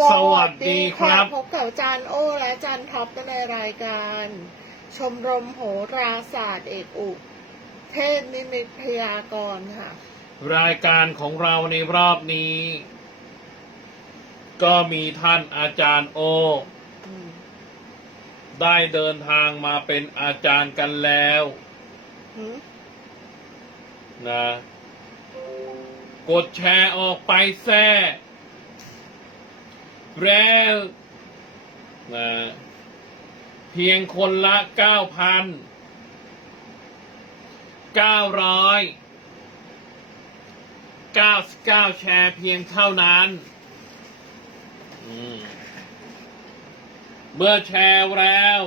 สวัสดีครับ พบกับอาจารย์โอและอาจารย์ท็อปกันในรายการ ชมรมโหราศาสตร์เอกอุ เทศนิมิตพยากรณ์ค่ะ รายการของเราในรอบนี้ ก็มีท่านอาจารย์โออืมได้เดินทางมาเป็นอาจารย์กันแล้วหืมนะ กดแชร์ออกไปแซ่ แล้วนะเพียงคนละเก้าพันเก้าร้อยเก้าเก้าแชร์เพียงเท่านั้นมเมื่อแชร์แล้ว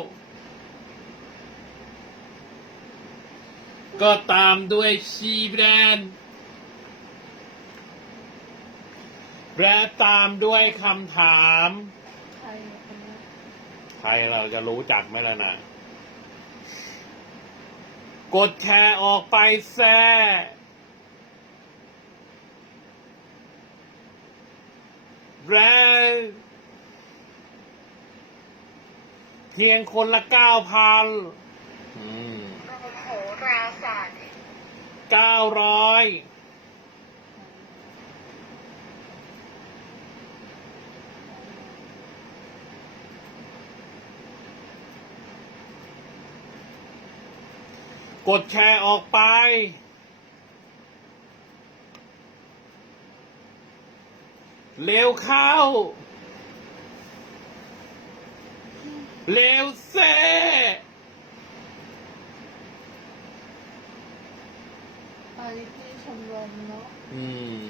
ก็ตามด้วยชีแบรนด์ และตามด้วยคำถาม ใครคนนี้ใครเราจะรู้จักไหมล่ะนะ กดแชร์ออกไปแซ่แรงเพียงคนละเก้าพันชมรมโหราศาสตร์เก้าร้อย กดแชร์ออกไป เร็วเข้า เร็วเซ่ไปที่ชมรมเนาะ อืม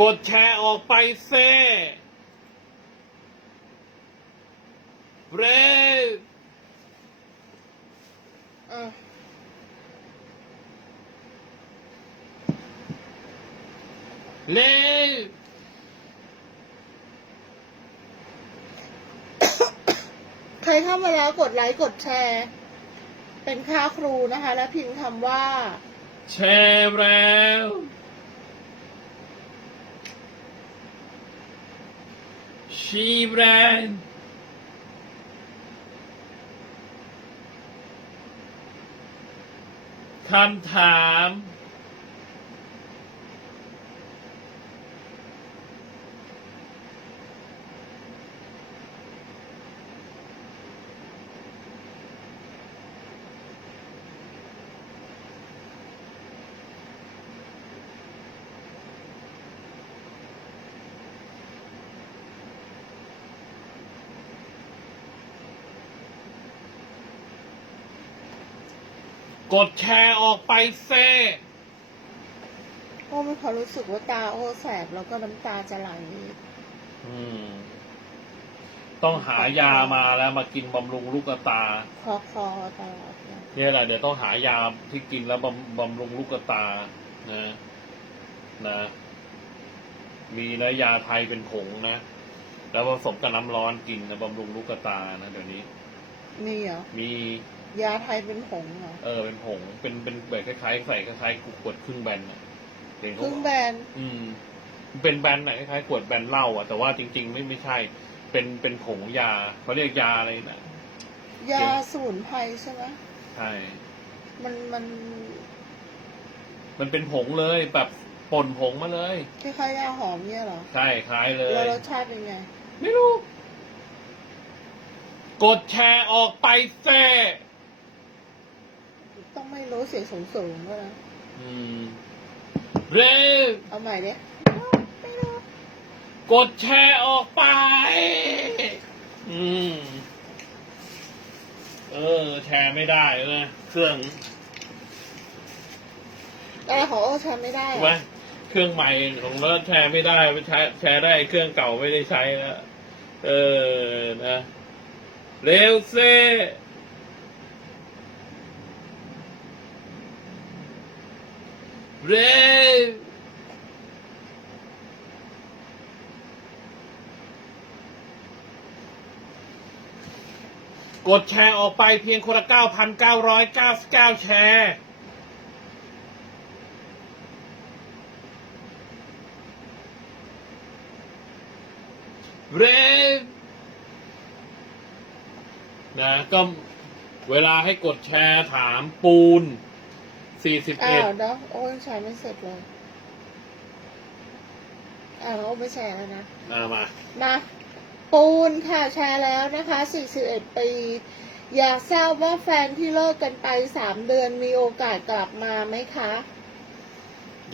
กดแชร์ออกไปเซ่เร็วอะเร็วใครเข้ามาแล้วกดไลค์กดแชร์ เป็นค่าครูนะคะ และพิมพ์คำว่า แชร์แล้ว ชีแบ กดแชร์ออกไปเซ่โอ้ไม่พอรู้สึกว่าตาโอ้แสบแล้วก็น้ำตาจะไหลอืม ต้องหายามาแล้วมากินบำรุงลูกตา คอคอตลอดเลยเนี่ยแหละเดี๋ยวต้องหายาที่กินแล้วบำบำรุงลูกตา นะ นะ มีนะยาไทยเป็นผงนะ แล้วผสมกับน้ำร้อนกินนะบำรุงลูกตานะเดี๋ยวนี้ มีเหรอ มี ยาไทยเป็นผงเหรอ เออเป็นผงเป็นเป็นแบบคล้ายๆใส่คล้ายๆขวดครึ่งแบนนะเห็นคเขารึ่งแบน อืม เป็นแบนไหนคล้ายๆขวดแบนเหล้าอะแต่ว่าจริง ๆ ไม่ไม่ใช่ เป็นเป็นผงยาเขาเรียกยาอะไรนะยาสมุนไพรใช่ไหมใช่มันมัน มันเป็นผงเลยแบบป่นผงมาเลยคล้ายๆยาหอมเนี่ยเหรอ ใช่คล้ายเลแล้วยรสชาติเป็นไง ไม่รู้ กดแชร์ออกไปเซ่ ต้องไม่รู้เสียงสูงสูงๆด้วยนะอืมเร็วเอาใหม่ดิไม่รู้กดแชร์ออกไป อืม เออ แชร์ไม่ได้เลยเครื่องแต่ของโอแชร์ไม่ได้ถูอะกไหมเครื่องใหม่ของรถแชร์ไม่ได้ไปใช้แชร์ได้เครื่องเก่าไม่ได้ใช้แล้วเออนะ เร็วเซ่ เรกดแชร์ออกไปเพียงคนละ 9,999 แชร์ เร็วนะก็เวลาให้กดแชร์ถามปูน อ้าว41เนาะโอ้ยังแชร์ไม่เสร็จเลย อ้าวโอ้ไม่แชร์แล้วนะ มามามาปูนค่ะแชร์แล้วนะคะ 41 ปี อยากทราบว่าแฟนที่เลิกกันไป 3 เดือนมีโอกาสกลับมาไหมคะ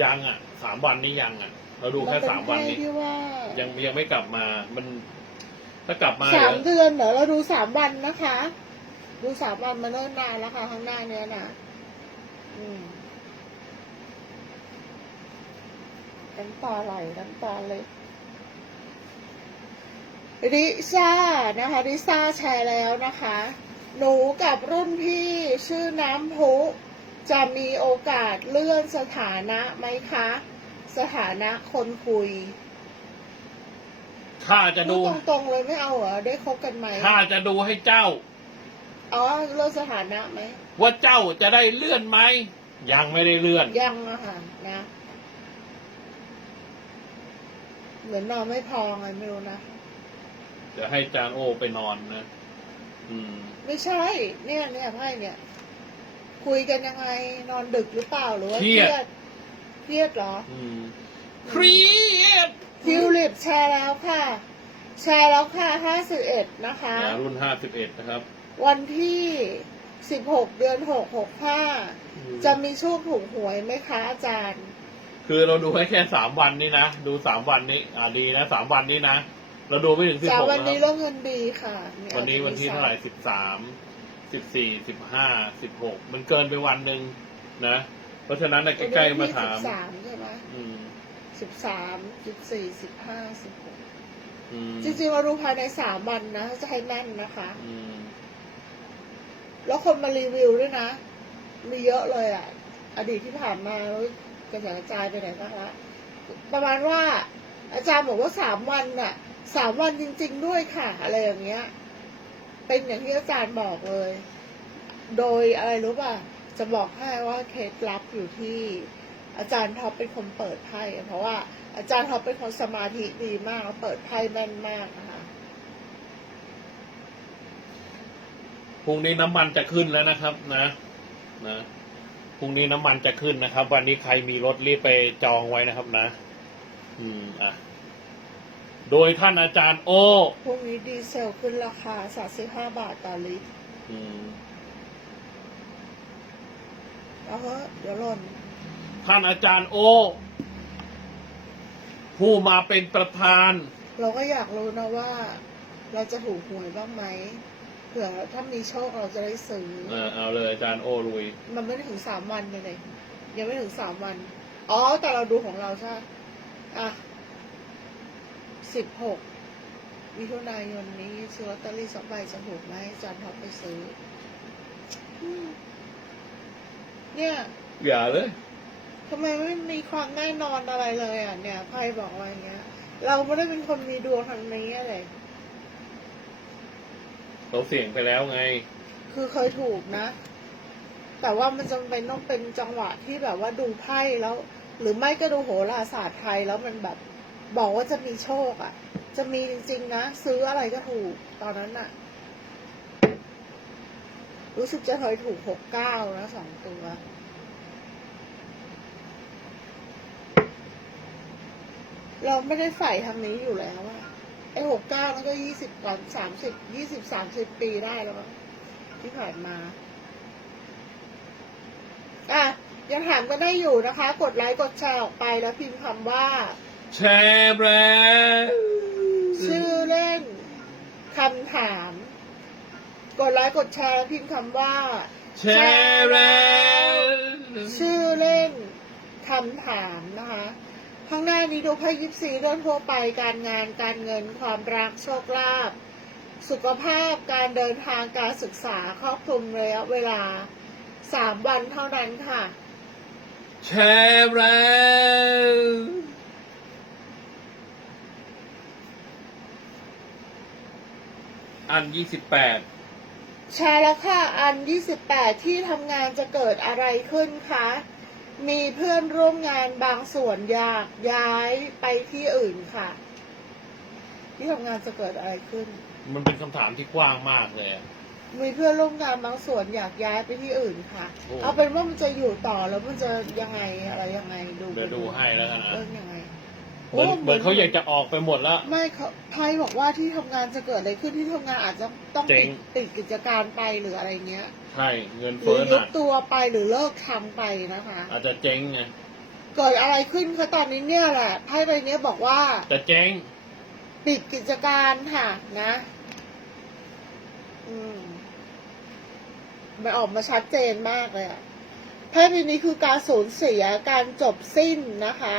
ยังอะสามวันนี้ยังอะ เราดูแค่เป็สามวันไพ่นี้ ที่ว่ายังยังไม่กลับมา มันถ้ากลับมาสามเดี๋ยวเดือนเหรอเราดูสามวันนะคะ ดูสามวันมาเนิ่นนานแล้วค่ะข้างหน้าเนี้ยนะ อืมน้ำตาไหลน้ำตาเลยริซ่านะคะริซ่าแชร์แล้วนะคะ หนูกับรุ่นพี่ชื่อน้ำพุจะมีโอกาสเลื่อนสถานะไหมคะ สถานะคนคุยข้าจะดูพูตรงๆเลยไม่เอาเหรอได้คบกันไหมข้าจะดูให้เจ้า อ๋อเลื่อนสถานะไหมว่าเจ้าจะได้เลื่อนไหมยังไม่ได้เลื่อน ยังอะค่ะนะ เหมือนนอนไม่พอไงไม่รู้นะเดี๋ยวให้จานโอไปนอนนะอืม ไม่ใช่ เนี่ยเนี่ยไพ่เนี่ย คุยกันยังไงนอนดึกหรือเปล่าหรือว่าเคเครีรียดยด เครียดเหรอ อืมเครียดทิวลิปแชร์แล้วค่ะ แชร์แล้วค่ะห้าสิบเอ็ดนะคะอ่ารุ่นห้าสิบเอ็ดนะครับ วันที่สิบหกเดือนหกหกห้าอืมจะมีโชคถูกหวยไหมคะอาจารย์ คือเราดูให้แค่สามวันนี้นะดูสามวันนี้ อ่าดีนะสามวันนี้นะเราดูไม่ถึงสิบจากหกวันนะนี้คเรื่รับองเงินดีค่ะมีวันนี้วันที่เท่าไหร่สิบสามสิบสี่สิบห้าสิบหกมันเกินไปวันหนึ่งนะ เพราะฉะนั้นนะใกล้ๆมาถามสิบสามใช่ไหมอืมสิบสามสิบสี่สิบห้าสิบหกอืมจริงๆเราดูภายในสามวันนะจะให้แม่นนะคะอืม แล้วคนมารีวิวด้วยนะ มีเยอะเลยอะ อดีตที่ผ่านมาแล้วกระจายกระจายไปไหนบ้างละประมาณว่า อาจารย์บอกว่าสามวันน่ะสามวันจริง ๆ ด้วยค่ะ อะไรอย่างเงี้ย เป็นอย่างที่อาจารย์บอกเลย โดยอะไรรู้ป่ะ จะบอกให้ว่าเคล็ดลับอยู่ที่อาจารย์ท็อปเป็นคนเปิดไพ่เพราะว่าอาจารย์ท็อปเป็นคนสมาธิดีมากแล้วเปิดไพ่แม่นมากนะคะ พรุ่งนี้น้ำมันจะขึ้นแล้วนะครับนะนะพรุ่งนี้น้ำมันจะขึ้นนะครับ วันนี้ใครมีรถรีบไปจองไว้นะครับนะ อืมอะโดยท่านอาจารย์โอพรุ่งนี้ดีเซลขึ้นราคาสามสิบห้าบาทต่อลิตรอืมเอาเถอะเดี๋ยวหล่นท่านอาจารย์โอ ผู้มาเป็นประธาน เราก็อยากรู้นะว่า เราจะถูกหวยบ้างไหม เผื่อถ้ามีโชคเราจะได้ซื้อเออเอาเลยอาจารย์โอลุย มันไม่ได้ถึงสามวันเลยเลยยังไม่ถึงสามวัน อ๋อ แต่เราดูของเราใช่ไหมอะสิบหกมิถุนายนนี้ซื้อลอตเตอรี่สองใบจะถูกไหมอาจารย์ท็อปไปซื้ออืมเนี่ยอย่าเลยทำไมไม่มีความแน่นอนอะไรเลยอะ เนี่ยไพ่บอกว่าอย่างเงี้ย เราไม่ได้เป็นคนมีดวงทางนี้อะไร เราเสี่ยงไปแล้วไง คือเคยถูกนะ แต่ว่ามันจำเป็นต้องเป็นจังหวะที่แบบว่าดูไพ่แล้ว หรือไม่ก็ดูโหราศาสตร์ไทยแล้วมันแบบบอกว่าจะมีโชคอะ จะมีจริงๆนะ ซื้ออะไรก็ถูกตอนนั้นน่ะ รู้สึกจะเคยถูกหกเก้านะสองตัวเราไม่ได้ใฝ่ทางนี้อยู่แล้วอะ ไอ้หกเก้านั่นก็ยี่สิบกว่าสามสิบยี่สิบสามสิบปีได้แล้วมั้งที่ผ่านมา อะ ยังถามกันได้อยู่นะคะ กดไลค์กดแชร์ออกไปแล้วพิมพ์คำว่า แชร์แล้วชื่อเล่นคำถาม กดไลค์กดแชร์แล้วพิมพ์คำว่า แชร์แล้วชื่อเล่นคำถามนะคะ ข้างหน้านี้ดูไพ่ยิปซีเรื่องทั่วไปการงานการเงินความรักโชคลาภสุขภาพการเดินทางการศึกษาครอบคลุมระยะเวลาสามวันเท่านั้นค่ะ แชร์แล้วอันยี่สิบแปดแชร์แล้วค่ะ อัน28ที่ทำงานจะเกิดอะไรขึ้นคะ มีเพื่อนร่วมงานบางส่วนอยากย้ายไปที่อื่นค่ะ ที่ทำงานจะเกิดอะไรขึ้น มันเป็นคำถามที่กว้างมากเลยอะ มีเพื่อนร่วมงานบางส่วนอยากย้ายไปที่อื่นค่ะ โอ้ เอาเป็นว่ามันจะอยู่ต่อแล้วมันจะยังไงอะไรยังไงดูเดี๋ยวดูให้แล้วกันนะ เรื่องยังไง เหมือนโเหมือนเขาอยากจะออกไปหมดแล้ว ไม่เขาไทยบอกว่าที่ทำงานจะเกิดอะไรขึ้นที่ทำงานอาจจะต้องเจ๊ปิงดปิดกิจการไปหรืออะไรเงี้ย ใช่เงินหรืเฟ้ออหยุนับกตัวไปหรือเลิกทำไปนะคะ อาจจะเจ๊งไงเกิดอะไรขึ้นคะตอนนี้เนี่ยแหละไพ่ใบเนี้ยบอกว่าจะเจ๊งปิดกิจการค่ะนะ อืมมันออกมาชัดเจนมากเลยอะไพ่ใบนี้คือการสูญเสียการจบสิ้นนะคะ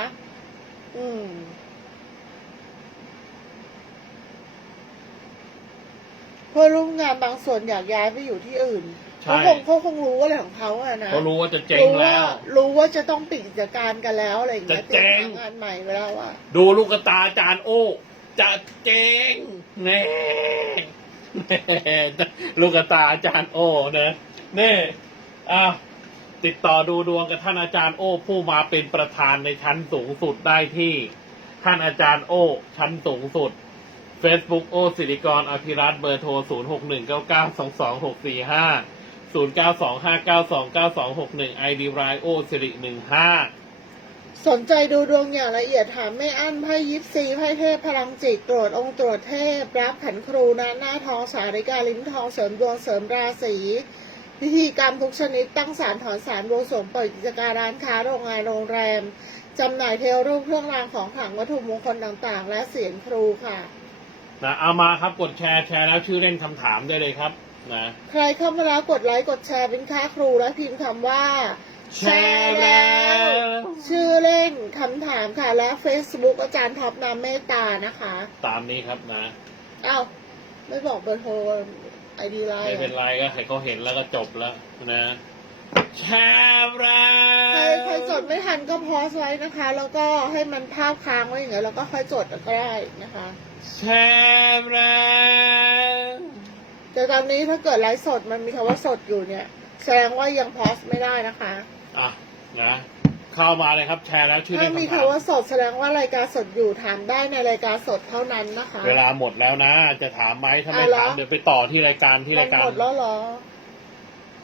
อืมเพื่อนร่วมงานบางส่วนอยากย้ายไปอยู่ที่อื่นใช่ เขาคงเขาคงรู้อะไรของเขาอะนะเขารู้ว่าจะเจ๊งรู้ว่าแล้วรู้ว่าจะต้องปิดกิจการกันแล้วอะไรอย่างเงี้ยจะเจ๊งตรียมหางานใหม่ไปแล้วอะดูลูกกระตาอาจารย์โอ้ จะเจ๊งแน่แน่ลูกกระตาอาจารย์โอ้นะนี่อ้าว ติดต่อดูดวงกับท่านอาจารย์โอ้ผู้มาเป็นประธานในชั้นสูงสุดได้ที่ ท่านอาจารย์โอ้ชั้นสูงสุด Facebook โอสิริกรอภิรัตเบอร์โทร 0 6 1 9 9 2 2 6 4 5 0 9 2 5 9 2 9 2 6 1 ID รายโอสิริ15 สนใจดูดวงอย่างละเอียดถามไม่อั้นไพ่ยิปซีไพ่เทพพลังจิตตรวจองค์ตรวจเทพ รับขันครูนะหน้าทองสาริกาลิ้นทองเสริมดวงเสริมราศี พิธีกรรมทุกชนิดตั้งสารถอนสารบวงสรวงเปิดกิจการร้านค้าโรงงานโรงแรมจำหน่ายเทวรูปเครื่องรางของขลังวัตถุมงคลต่างๆ และเสียงครูค่ะ นะเอามาครับกดแชร์แชร์แล้วชื่อเล่นคำถามได้เลยครับนะใครเข้ามาแล้วกดไลค์กดแชร์เป็นค่าครูและพิมพ์คำว่า แชร์แล้ว ชื่อเล่นคำถามค่ะ และ Facebook อาจารย์ท็อปนามเมตตานะคะ ตามนี้ครับนะ เอ้า ไม่บอกเบอร์โทร ไอดีไลไม่น์เป็นไรก็ให้เขาเห็นแล้วก็จบแล้วนะแชร์แล้วใครใครจดไม่ทันก็พอสไว้นะคะ แล้วก็ให้มันภาพค้างไว้อย่างเงี้ยแล้วก็ค่อยจดก็ได้นะคะแชร์แล้วแต่ตอนนี้ถ้าเกิดไลฟ์สดมันมีคำว่าสดอยู่เนี่ย แสดงว่ายังพอสไม่ได้นะคะ อะนะ เข้ามาเลยครับแชร์แล้วชื่อถ้าเล่นมีคำถามคำว่าสดแสดงว่ารายการสดอยู่ถามได้ในรายการสดเท่านั้นนะคะ เวลาหมดแล้วนะ จะถามไหมถ้าไม่อะเหรอ ถามเดี๋ยวไปต่อที่รายการที่มัรานยการหมดแล้วเหรอ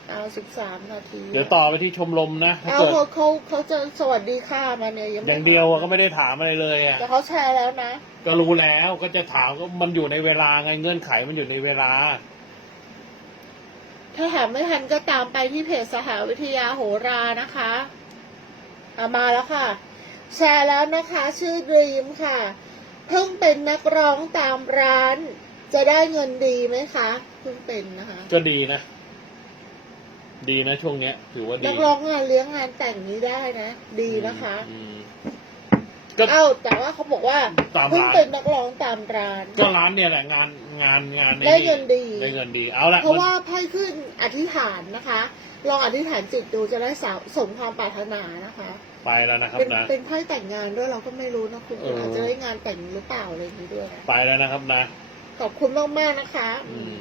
เอาสิบสามนาทีเดี๋ยวต่อไปที่ชมรมนะถ้าเอาเกิดเขาเขาเขาจะสวัสดีค่ะมาเนี่ยยังอไม่ย่างเดียวอะก็ไม่ได้ถามอะไรเลยอะแต่เขาแชร์แล้วนะก็รู้แล้วก็จะถามก็มันอยู่ในเวลาไงเงื่อนไขมันอยู่ในเวลา ถ้าถามไม่ทันก็ตามไปที่เพจสหวิทยาโหรานะคะเอามาแล้วค่ะ แชร์แล้วนะคะชื่อดีมค่ะ เพิ่งเป็นนักร้องตามร้าน จะได้เงินดีไหมคะ เพิ่งเป็นนะคะ ก็ดีนะ ดีนะช่วงเนี้ย ถือว่าดีนักร้องงานเลี้ยงงานแต่งนี้ได้นะ ดีนะคะ อืม ก็ เอ้าแต่ว่าเขาบอกว่าตามเพิ่งร้านเป็นนักร้องตามร้าน ก็ร้านเนี่ยแหละงานงานงานในได้เงินดี ได้เงินดีเอาละเพราะมันว่าไพ่ขึ้นอธิษฐานนะคะ ลองอธิษฐานจิตดูจะได้สาวสมความปรารถนานะคะ ไปแล้วนะครับเป็นนะ เป็นไพ่แต่งงานด้วยเราก็ไม่รู้นะคุณเอออ อาจจะได้งานแต่งหรือเปล่าอะไรอย่างนี้ด้วยไปแล้วนะครับนะ ขอบคุณมากๆนะคะ อืม